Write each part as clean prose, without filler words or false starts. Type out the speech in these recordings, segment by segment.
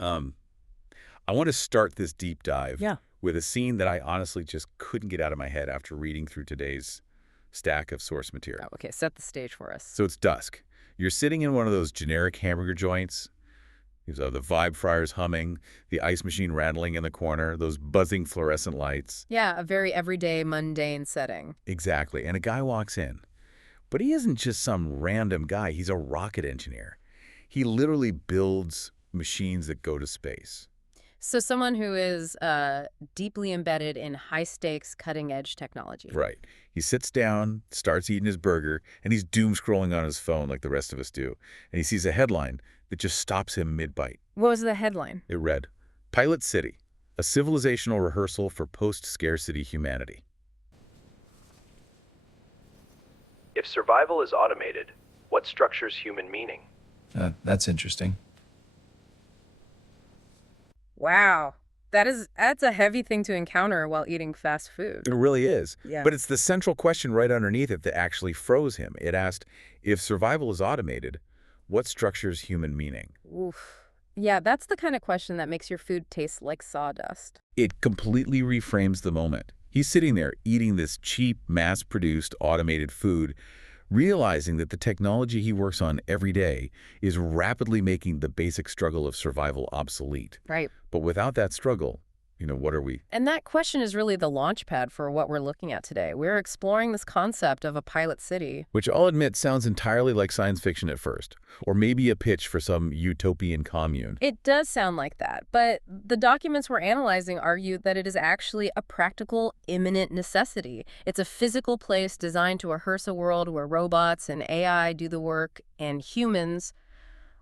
Um, I want to start this deep dive Yeah. with a scene that I honestly just couldn't get out of my head after reading through today's stack of source Oh, material. okay, set the stage for us. So it's dusk. You're sitting in one of those generic hamburger joints. The vibe fryers humming, the ice machine rattling in the corner, those buzzing fluorescent lights. Yeah, a very everyday, mundane setting. Exactly. And a guy walks in. But he isn't just some random guy. He's a rocket engineer. He literally builds machines that go to space. So someone who is deeply embedded in high-stakes, cutting-edge technology. Right. He sits down, starts eating his burger, and he's doom scrolling on his phone like the rest of us do. And he sees a headline that just stops him mid-bite. What was the headline? It read, Pilot City, a civilizational rehearsal for post-scarcity humanity. If survival is automated, what structures human meaning? That's interesting. Wow. That's a heavy thing to encounter while eating fast food. It really is. Yeah. But it's the central question right underneath it that actually froze him. It asked, if survival is automated, what structures human meaning? Oof. Yeah, that's the kind of question that makes your food taste like sawdust. It completely reframes the moment. He's sitting there eating this cheap, mass-produced, automated food, realizing that the technology he works on every day is rapidly making the basic struggle of survival obsolete. Right. But without that struggle, what are we? And that question is really the launch pad for what we're looking at today. We're exploring this concept of a pilot city. Which I'll admit sounds entirely like science fiction at first, or maybe a pitch for some utopian commune. It does sound like that, but the documents we're analyzing argue that it is actually a practical, imminent necessity. It's a physical place designed to rehearse a world where robots and AI do the work, and humans,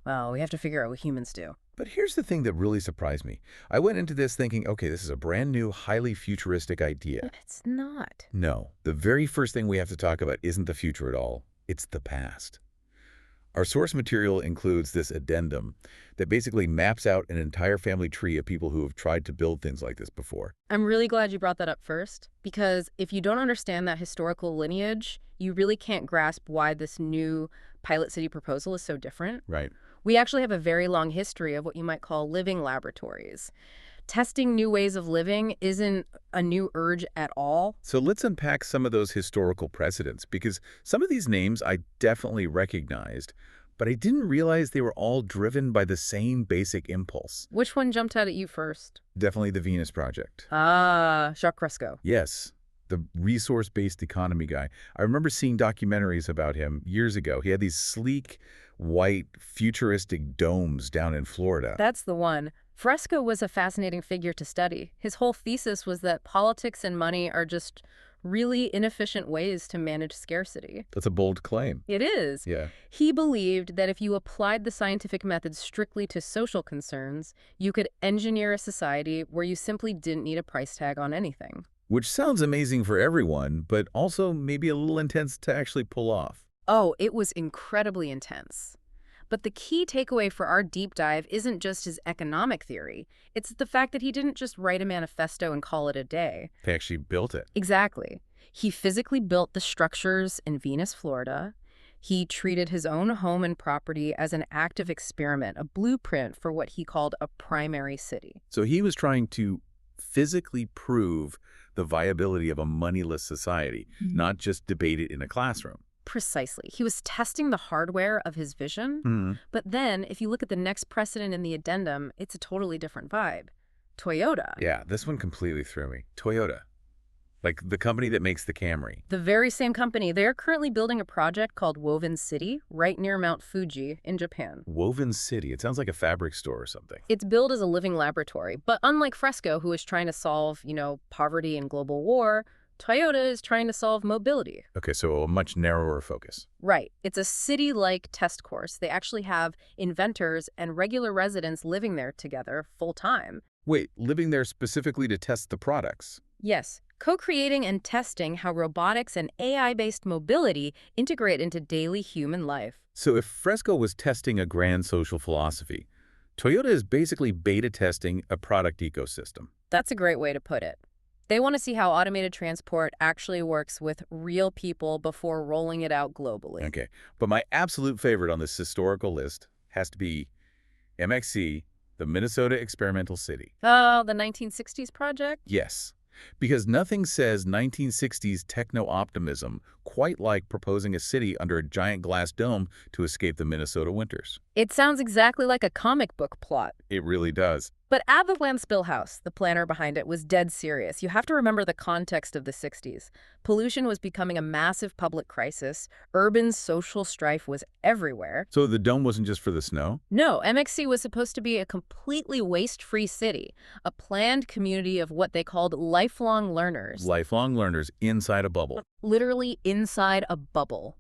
well, we have to figure out what humans do. But here's the thing that really surprised me. I went into this thinking, okay, this is a brand new, highly futuristic idea. But it's not. No, the very first thing we have to talk about isn't the future at all. It's the past. Our source material includes this addendum that basically maps out an entire family tree of people who have tried to build things like this before. I'm really glad you brought that up first, because if you don't understand that historical lineage, you really can't grasp why this new pilot city proposal is so different. Right. We actually have a very long history of what you might call living laboratories. Testing new ways of living isn't a new urge at all. So let's unpack some of those historical precedents, because some of these names I definitely recognized, but I didn't realize they were all driven by the same basic impulse. Which one jumped out at you first? Definitely the Venus Project. Ah, Jacques Fresco. Yes, the resource-based economy guy. I remember seeing documentaries about him years ago. He had these sleek, white, futuristic domes down in Florida. That's the one. Fresco was a fascinating figure to study. His whole thesis was that politics and money are just really inefficient ways to manage scarcity. That's a bold claim. It is. Yeah. He believed that if you applied the scientific method strictly to social concerns, you could engineer a society where you simply didn't need a price tag on anything. Which sounds amazing for everyone, but also maybe a little intense to actually pull off. Oh, it was incredibly intense. But the key takeaway for our deep dive isn't just his economic theory. It's the fact that he didn't just write a manifesto and call it a day. They actually built it. Exactly. He physically built the structures in Venus, Florida. He treated his own home and property as an active experiment, a blueprint for what he called a primary city. So he was trying to physically prove the viability of a moneyless society, not just debate it in a classroom. Precisely. He was testing the hardware of his vision. But then, if you look at the next precedent in the addendum, it's a totally different vibe. Toyota. Yeah, this one completely threw me. Toyota. Like the company that makes the Camry. The very same company. They're currently building a project called Woven City right near Mount Fuji in Japan. Woven City. It sounds like a fabric store or something. It's billed as a living laboratory. But unlike Fresco, who is trying to solve, poverty and global war, Toyota is trying to solve mobility. Okay, so a much narrower focus. Right. It's a city-like test course. They actually have inventors and regular residents living there together full-time. Wait, living there specifically to test the products? Yes. Co-creating and testing how robotics and AI-based mobility integrate into daily human life. So if Fresco was testing a grand social philosophy, Toyota is basically beta testing a product ecosystem. That's a great way to put it. They want to see how automated transport actually works with real people before rolling it out globally. Okay, but my absolute favorite on this historical list has to be MXC the Minnesota Experimental City. Oh, the 1960s project? Yes, because nothing says 1960s techno-optimism quite like proposing a city under a giant glass dome to escape the Minnesota winters. It sounds exactly like a comic book plot. It really does. But Avalanche Spillhouse, the planner behind it, was dead serious. You have to remember the context of the 60s. Pollution was becoming a massive public crisis. Urban social strife was everywhere. So the dome wasn't just for the snow? No, MXC was supposed to be a completely waste-free city, a planned community of what they called lifelong learners. Lifelong learners inside a bubble. Literally inside a bubble.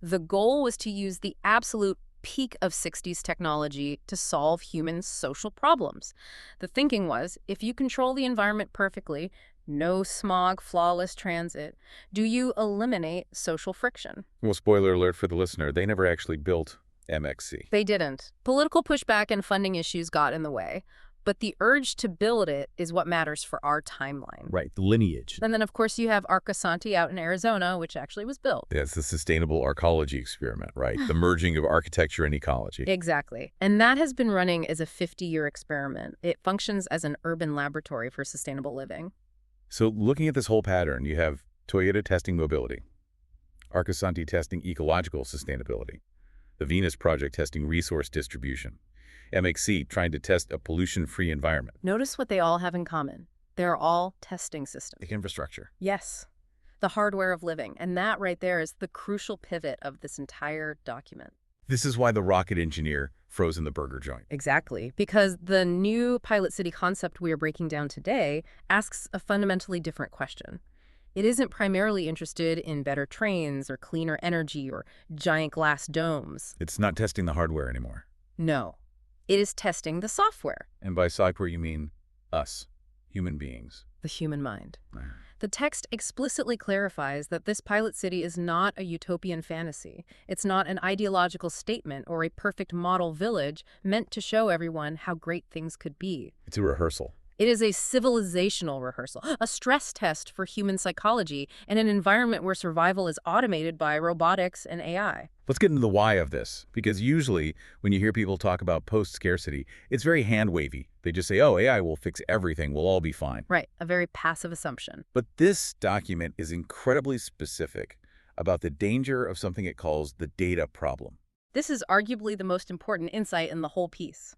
The goal was to use the absolute peak of 60s technology to solve human social problems. The thinking was, if you control the environment perfectly, no smog, flawless transit, do you eliminate social friction? Well, spoiler alert for the listener, they never actually built MXC. They didn't. Political pushback and funding issues got in the way. But the urge to build it is what matters for our timeline. Right, the lineage. And then, of course, you have Arcosanti out in Arizona, which actually was built. That's the sustainable arcology experiment, right? The merging of architecture and ecology. Exactly. And that has been running as a 50-year experiment. It functions as an urban laboratory for sustainable living. So looking at this whole pattern, you have Toyota testing mobility, Arcosanti testing ecological sustainability, the Venus Project testing resource distribution, MXC trying to test a pollution-free environment. Notice what they all have in common. They're all testing systems. The infrastructure. Yes, the hardware of living. And that right there is the crucial pivot of this entire document. This is why the rocket engineer froze in the burger joint. Exactly, because the new pilot city concept we are breaking down today asks a fundamentally different question. It isn't primarily interested in better trains or cleaner energy or giant glass domes. It's not testing the hardware anymore. No, it is testing the software, And by software, you mean us, human beings. the human mind. The text explicitly clarifies that this pilot city is not a utopian fantasy. It's not an ideological statement or a perfect model village meant to show everyone how great things could be. It's a rehearsal. It is a civilizational rehearsal, a stress test for human psychology in an environment where survival is automated by robotics and AI. Let's get into the why of this, because usually when you hear people talk about post-scarcity, it's very hand-wavy. They just say, oh, AI will fix everything, we'll all be fine. Right, a very passive assumption. But this document is incredibly specific about the danger of something it calls the data problem. This is arguably the most important insight in the whole piece.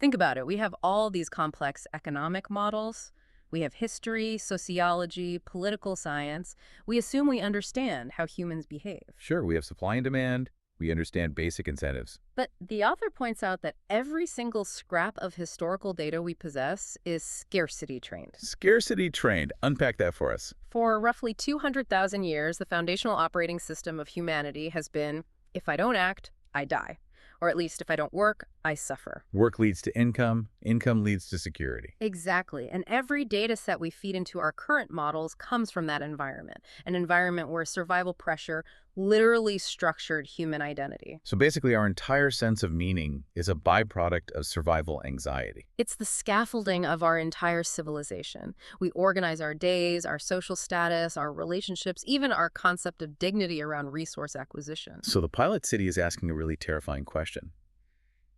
Think about it. We have all these complex economic models. We have history, sociology, political science. We assume we understand how humans behave. Sure, we have supply and demand. We understand basic incentives. But the author points out that every single scrap of historical data we possess is scarcity-trained. Scarcity-trained. Unpack that for us. For roughly 200,000 years, the foundational operating system of humanity has been, if I don't act, I die. Or at least if I don't work, I suffer. Work leads to income. Income leads to security. Exactly. And every data set we feed into our current models comes from that environment, an environment where survival pressure literally structured human identity. So basically, our entire sense of meaning is a byproduct of survival anxiety. It's the scaffolding of our entire civilization. We organize our days, our social status, our relationships, even our concept of dignity around resource acquisition. So the pilot city is asking a really terrifying question.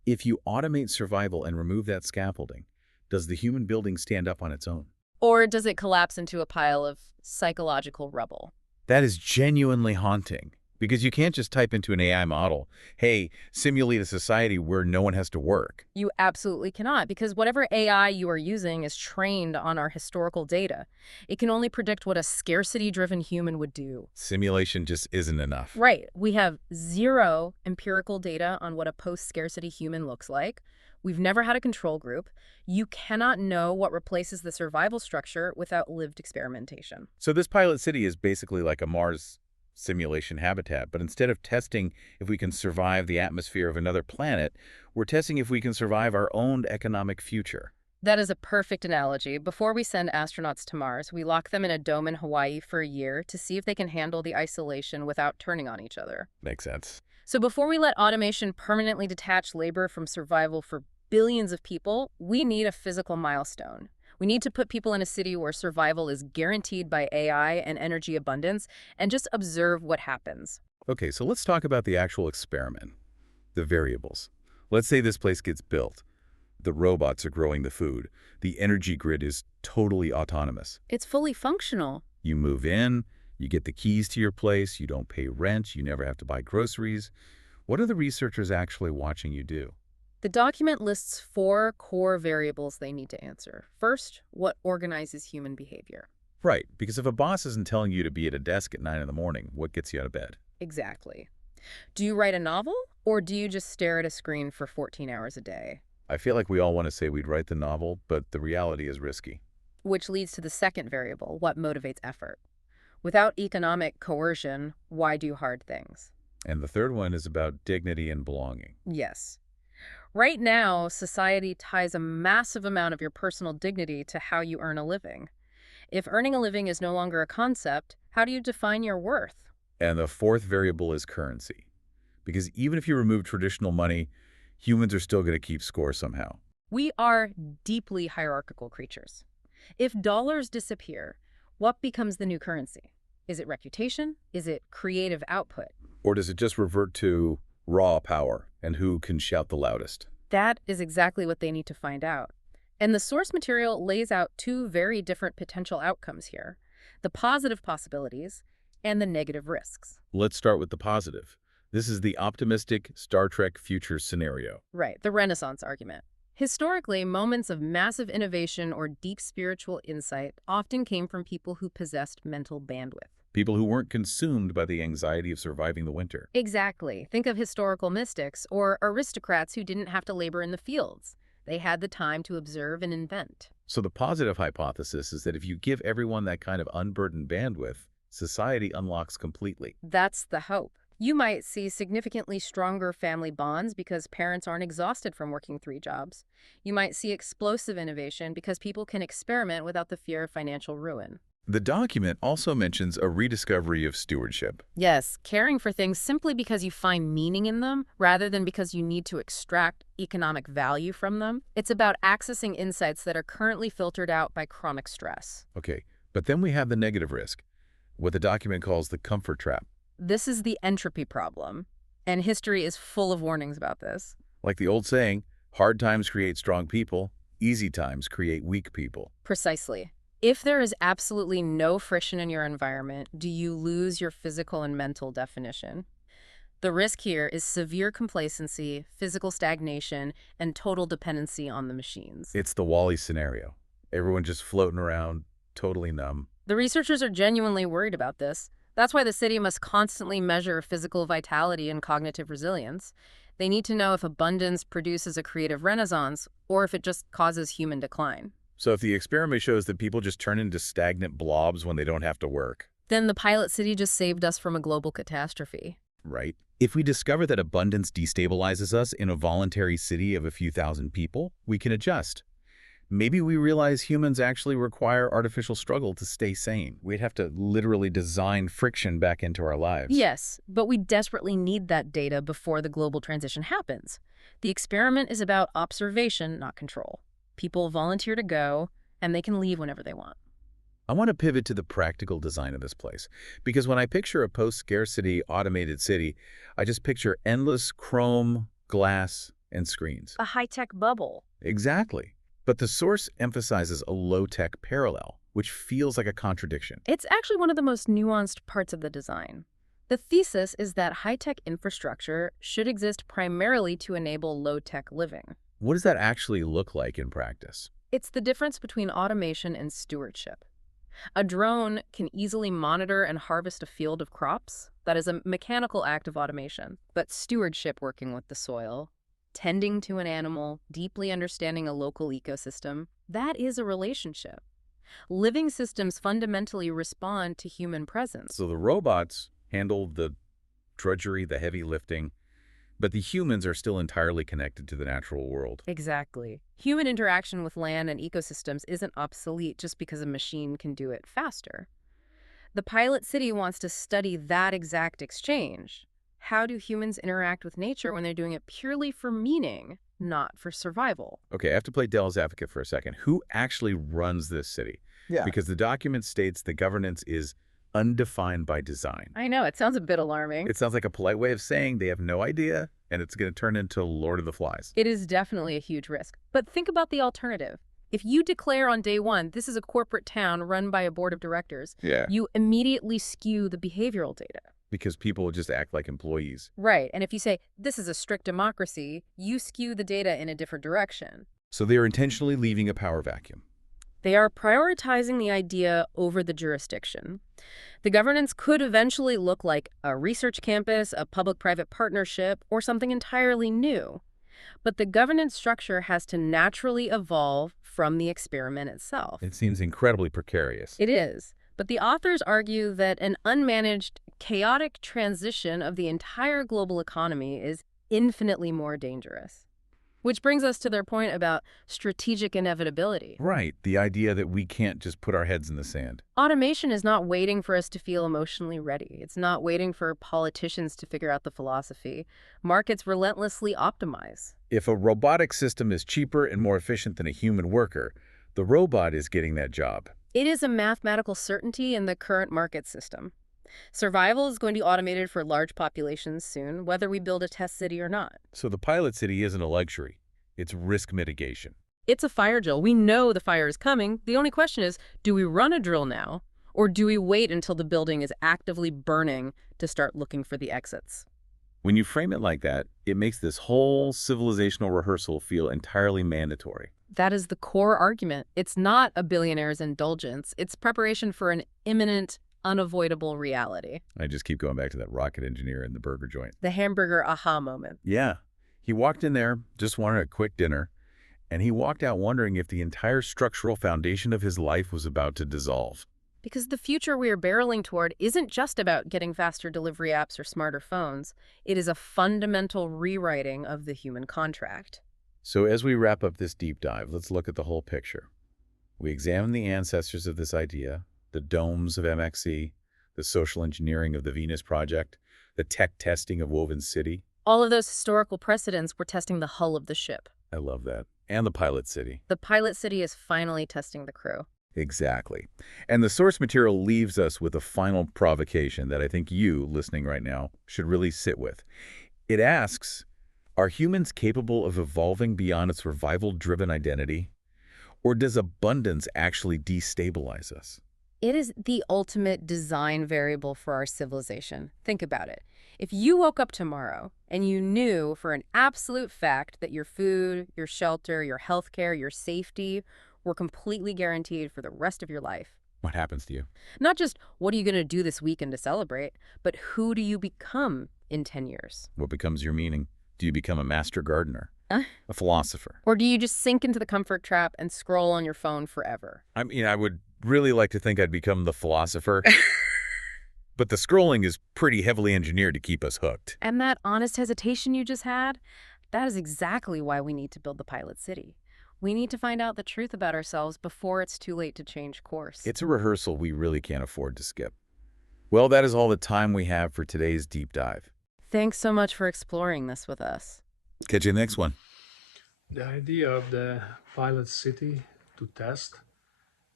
If you automate survival and remove that scaffolding, does the human building stand up on its own? Or does it collapse into a pile of psychological rubble? That is genuinely haunting, because you can't just type into an AI model, hey, simulate a society where no one has to work. You absolutely cannot, because whatever AI you are using is trained on our historical data. It can only predict what a scarcity-driven human would do. Simulation just isn't enough. Right. We have zero empirical data on what a post-scarcity human looks like. We've never had a control group. You cannot know what replaces the survival structure without lived experimentation. So this pilot city is basically like a Mars simulation habitat, but instead of testing if we can survive the atmosphere of another planet, we're testing if we can survive our own economic future. That is a perfect analogy. Before we send astronauts to Mars, we lock them in a dome in Hawaii for a year to see if they can handle the isolation without turning on each other. Makes sense. So before we let automation permanently detach labor from survival for billions of people, we need a physical milestone. We need to put people in a city where survival is guaranteed by AI and energy abundance and just observe what happens. Okay, so let's talk about the actual experiment, the variables. Let's say this place gets built. The robots are growing the food. The energy grid is totally autonomous. It's fully functional. You move in, you get the keys to your place, you don't pay rent, you never have to buy groceries. What are the researchers actually watching you do? The document lists 4 core variables they need to answer. First, what organizes human behavior? Right, because if a boss isn't telling you to be at a desk at 9 in the morning, what gets you out of bed? Exactly. Do you write a novel, or do you just stare at a screen for 14 hours a day? I feel like we all want to say we'd write the novel, but the reality is risky. Which leads to the second variable, what motivates effort. Without economic coercion, why do hard things? And the third one is about dignity and belonging. Yes. Right now, society ties a massive amount of your personal dignity to how you earn a living. If earning a living is no longer a concept, how do you define your worth? And the fourth variable is currency. Because even if you remove traditional money, humans are still going to keep score somehow. We are deeply hierarchical creatures. If dollars disappear, what becomes the new currency? Is it reputation? Is it creative output? Or does it just revert to raw power and who can shout the loudest? That is exactly what they need to find out. And the source material lays out 2 very different potential outcomes here, the positive possibilities and the negative risks. Let's start with the positive. This is the optimistic Star Trek future scenario. Right, the Renaissance argument. Historically, moments of massive innovation or deep spiritual insight often came from people who possessed mental bandwidth. People who weren't consumed by the anxiety of surviving the winter. Exactly. Think of historical mystics or aristocrats who didn't have to labor in the fields. They had the time to observe and invent. So the positive hypothesis is that if you give everyone that kind of unburdened bandwidth, society unlocks completely. That's the hope. You might see significantly stronger family bonds because parents aren't exhausted from working 3 jobs. You might see explosive innovation because people can experiment without the fear of financial ruin. The document also mentions a rediscovery of stewardship. Yes, caring for things simply because you find meaning in them rather than because you need to extract economic value from them. It's about accessing insights that are currently filtered out by chronic stress. Okay, but then we have the negative risk, what the document calls the comfort trap. This is the entropy problem, and history is full of warnings about this. Like the old saying, hard times create strong people, easy times create weak people. Precisely. If there is absolutely no friction in your environment, do you lose your physical and mental definition? The risk here is severe complacency, physical stagnation, and total dependency on the machines. It's the Wall-E scenario. Everyone just floating around, totally numb. The researchers are genuinely worried about this. That's why the city must constantly measure physical vitality and cognitive resilience. They need to know if abundance produces a creative renaissance or if it just causes human decline. So if the experiment shows that people just turn into stagnant blobs when they don't have to work, Then the pilot city just saved us from a global catastrophe. right? If we discover that abundance destabilizes us in a voluntary city of a few thousand people, we can adjust. Maybe we realize humans actually require artificial struggle to stay sane. We'd have to literally design friction back into our lives. Yes, but we desperately need that data before the global transition happens. The experiment is about observation, not control. People volunteer to go, and they can leave whenever they want. I want to pivot to the practical design of this place, because when I picture a post-scarcity automated city, I just picture endless chrome, glass, and screens. A high-tech bubble. Exactly. But the source emphasizes a low-tech parallel, which feels like a contradiction. It's actually one of the most nuanced parts of the design. The thesis is that high-tech infrastructure should exist primarily to enable low-tech living. What does that actually look like in practice? It's the difference between automation and stewardship. A drone can easily monitor and harvest a field of crops. That is a mechanical act of automation. But stewardship, working with the soil, tending to an animal, deeply understanding a local ecosystem, that is a relationship. Living systems fundamentally respond to human presence. So the robots handle the drudgery, the heavy lifting, but the humans are still entirely connected to the natural world. Exactly. Human interaction with land and ecosystems isn't obsolete just because a machine can do it faster. The pilot city wants to study that exact exchange. How do humans interact with nature when they're doing it purely for meaning, not for survival? Okay, I have to play devil's advocate for a second. Who actually runs this city? Yeah. Because the document states the governance is undefined by design. I know, it sounds a bit alarming. It sounds like a polite way of saying they have no idea, and it's going to turn into Lord of the Flies. It is definitely a huge risk. But think about the alternative. If you declare on day one, this is a corporate town run by a board of directors, Yeah. you immediately skew the behavioral data. Because people will just act like employees. Right. And if you say, this is a strict democracy, you skew the data in a different direction. So they are intentionally leaving a power vacuum. They are prioritizing the idea over the jurisdiction. The governance could eventually look like a research campus, a public-private partnership, or something entirely new. But the governance structure has to naturally evolve from the experiment itself. It seems incredibly precarious. It is. But the authors argue that an unmanaged, chaotic transition of the entire global economy is infinitely more dangerous. Which brings us to their point about strategic inevitability. Right, the idea that we can't just put our heads in the sand. Automation is not waiting for us to feel emotionally ready. It's not waiting for politicians to figure out the philosophy. Markets relentlessly optimize. If a robotic system is cheaper and more efficient than a human worker, the robot is getting that job. It is a mathematical certainty in the current market system. Survival is going to be automated for large populations soon, whether we build a test city or not. So the pilot city isn't a luxury. It's risk mitigation. It's a fire drill. We know the fire is coming. The only question is, do we run a drill now, or do we wait until the building is actively burning to start looking for the exits? When you frame it like that, it makes this whole civilizational rehearsal feel entirely mandatory. That is the core argument. It's not a billionaire's indulgence. It's preparation for an imminent, unavoidable reality. I just keep going back to that rocket engineer in the burger joint. The hamburger aha moment. Yeah. He walked in there, just wanted a quick dinner, and he walked out wondering if the entire structural foundation of his life was about to dissolve. Because the future we are barreling toward isn't just about getting faster delivery apps or smarter phones. It is a fundamental rewriting of the human contract. So as we wrap up this deep dive, let's look at the whole picture. We examine the ancestors of this idea, the domes of MXC, the social engineering of the Venus Project, the tech testing of Woven City. All of those historical precedents were testing the hull of the ship. I love that. And the pilot city. The pilot city is finally testing the crew. Exactly. And the source material leaves us with a final provocation that I think you, listening right now, should really sit with. It asks, are humans capable of evolving beyond a survival-driven identity? Or does abundance actually destabilize us? It is the ultimate design variable for our civilization. Think about it. If you woke up tomorrow and you knew for an absolute fact that your food, your shelter, your healthcare, your safety were completely guaranteed for the rest of your life. What happens to you? Not just what are you going to do this weekend to celebrate, but who do you become in 10 years? What becomes your meaning? Do you become a master gardener? A philosopher? Or do you just sink into the comfort trap and scroll on your phone forever? I mean, I would really like to think I'd become the philosopher. But the scrolling is pretty heavily engineered to keep us hooked. And that honest hesitation you just had, that is exactly why we need to build the pilot city. We need to find out the truth about ourselves before it's too late to change course. It's a rehearsal we really can't afford to skip. Well, that is all the time we have for today's deep dive. Thanks so much for exploring this with us. Catch you in the next one. The idea of the pilot city to test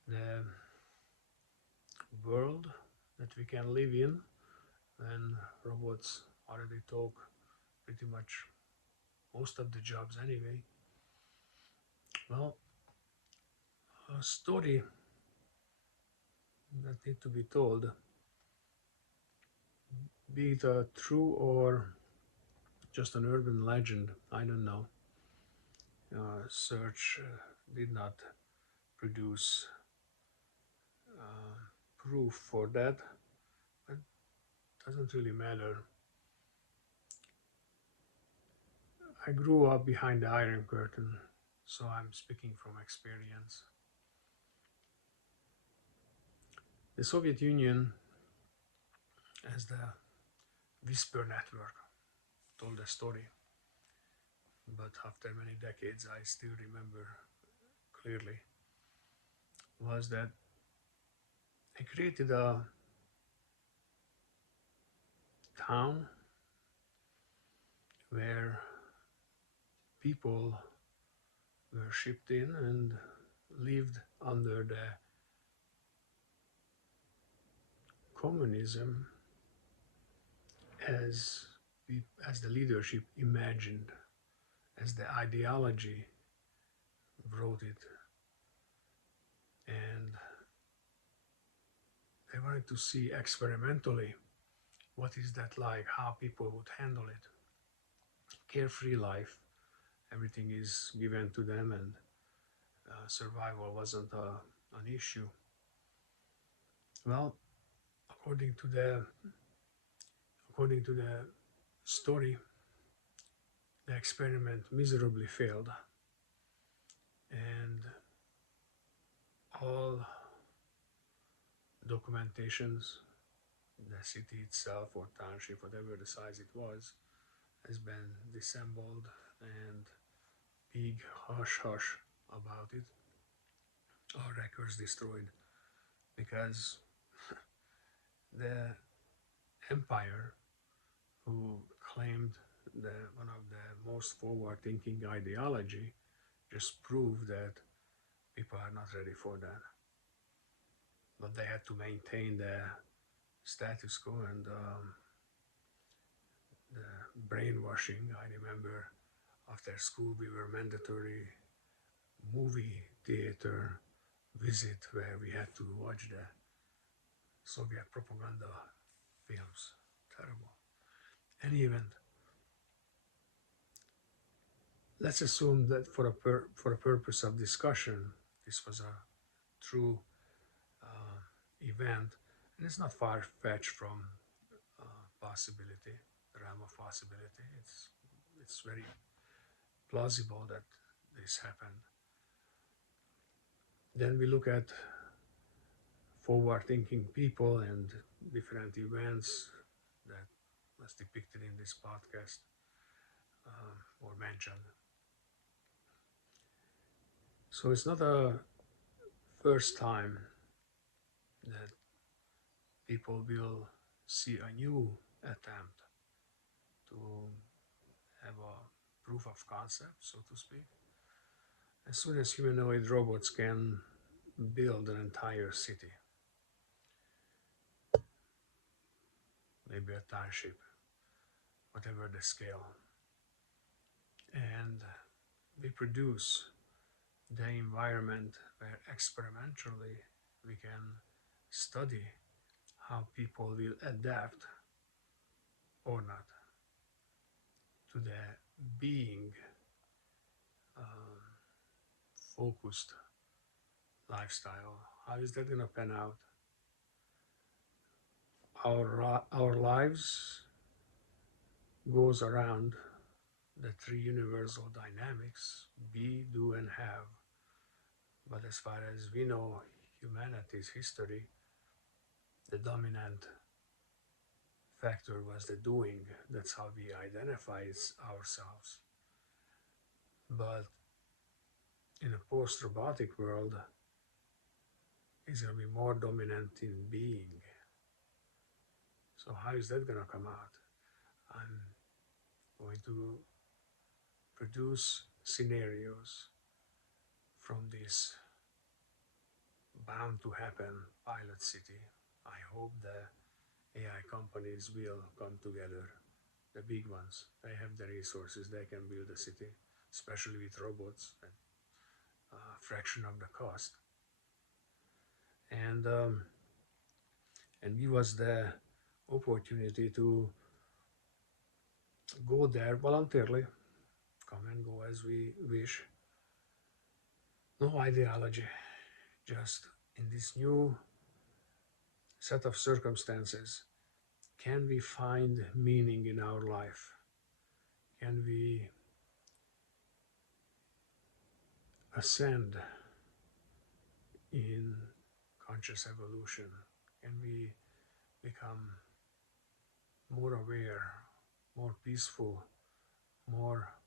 the world that we can live in when robots already took pretty much most of the jobs anyway. Well, a story that need to be told, be it a true or just an urban legend, I don't know. Search did not produce proof for that, but doesn't really matter. I grew up behind the Iron Curtain, so I'm speaking from experience. The Soviet Union, as the Whisper Network, told a story, but after many decades I still remember clearly, was that they created a town where people were shipped in and lived under the communism as as the leadership imagined, as the ideology wrote it, and they wanted to see experimentally what is that like, how people would handle it. Carefree life, everything is given to them, and survival wasn't an issue. Well, according to the according to the story, the experiment miserably failed, and all documentations, the city itself or township, whatever the size it was, has been disassembled, and big hush hush about it. All records destroyed because the empire, who claimed one of the most forward-thinking ideology, just proved that people are not ready for that. But they had to maintain the status quo and the brainwashing. I remember after school we were mandatory movie theater visit where we had to watch the Soviet propaganda films. Terrible. Any event, let's assume that for a purpose of discussion, this was a true event, and it's not far-fetched from possibility, the realm of possibility. It's very plausible that this happened. Then we look at forward-thinking people and different events that was depicted in this podcast or mentioned. So it's not a first time that people will see a new attempt to have a proof of concept, so to speak. As soon as humanoid robots can build an entire city, maybe a township, whatever the scale, and we produce the environment where experimentally we can study how people will adapt or not to the being focused lifestyle. How is that going to pan out? Our lives goes around the three universal dynamics: be, do, and have. But as far as we know, humanity's history, the dominant factor was the doing. That's how we identify ourselves. But in a post-robotic world, it's going to be more dominant in being. So how is that going to come out? I'm going to produce scenarios from this bound to happen pilot city. I hope the AI companies will come together, the big ones. They have the resources, they can build a city, especially with robots at a fraction of the cost. And give us the opportunity to go there voluntarily, come and go as we wish. No ideology, just in this new set of circumstances, can we find meaning in our life? Can we ascend in conscious evolution? Can we become more aware, more peaceful, more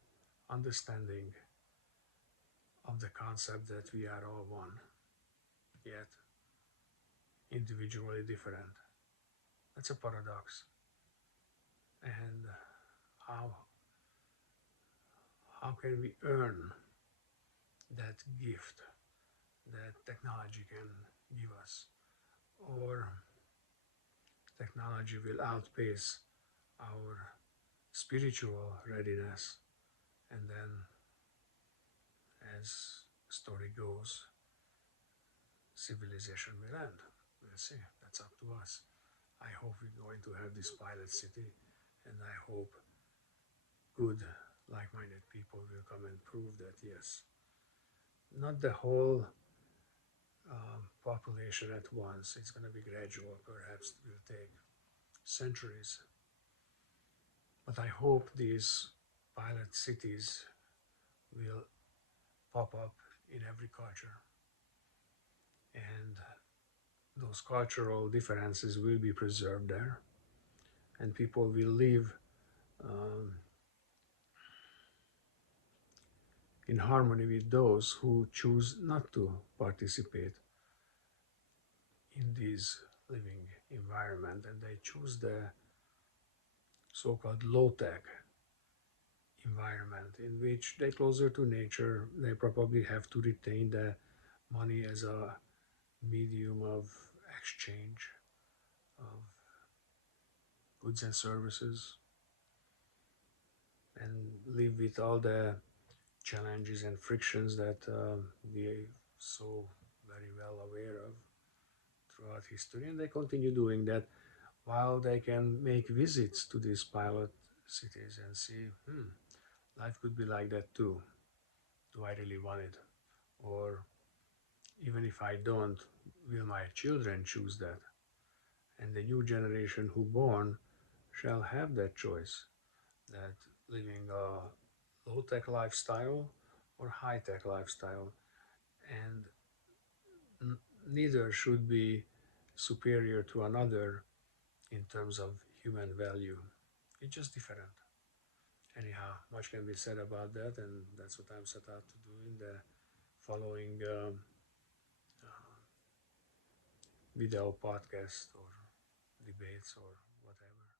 understanding of the concept that we are all one, yet individually different? That's a paradox. And how can we earn that gift that technology can give us? Or technology will outpace our spiritual readiness, and then, as the story goes, civilization will end. We'll see. That's up to us. I hope we're going to have this pilot city, and I hope good, like-minded people will come and prove that yes, not the whole population at once. It's going to be gradual. Perhaps it will take centuries. But I hope these pilot cities will pop up in every culture, and those cultural differences will be preserved there, and people will live um, in harmony with those who choose not to participate in this living environment, and they choose the so-called low-tech environment in which they're closer to nature. They probably have to retain the money as a medium of exchange of goods and services, and live with all the challenges and frictions that we are so very well aware of throughout history. And they continue doing that while they can make visits to these pilot cities and see, life could be like that too. Do I really want it? Or even if I don't, will my children choose that? And the new generation who born shall have that choice, that living a low-tech lifestyle or high-tech lifestyle. And neither should be superior to another in terms of human value. It's just different. Anyhow, much can be said about that, and that's what I'm set out to do in the following video podcast or debates or whatever.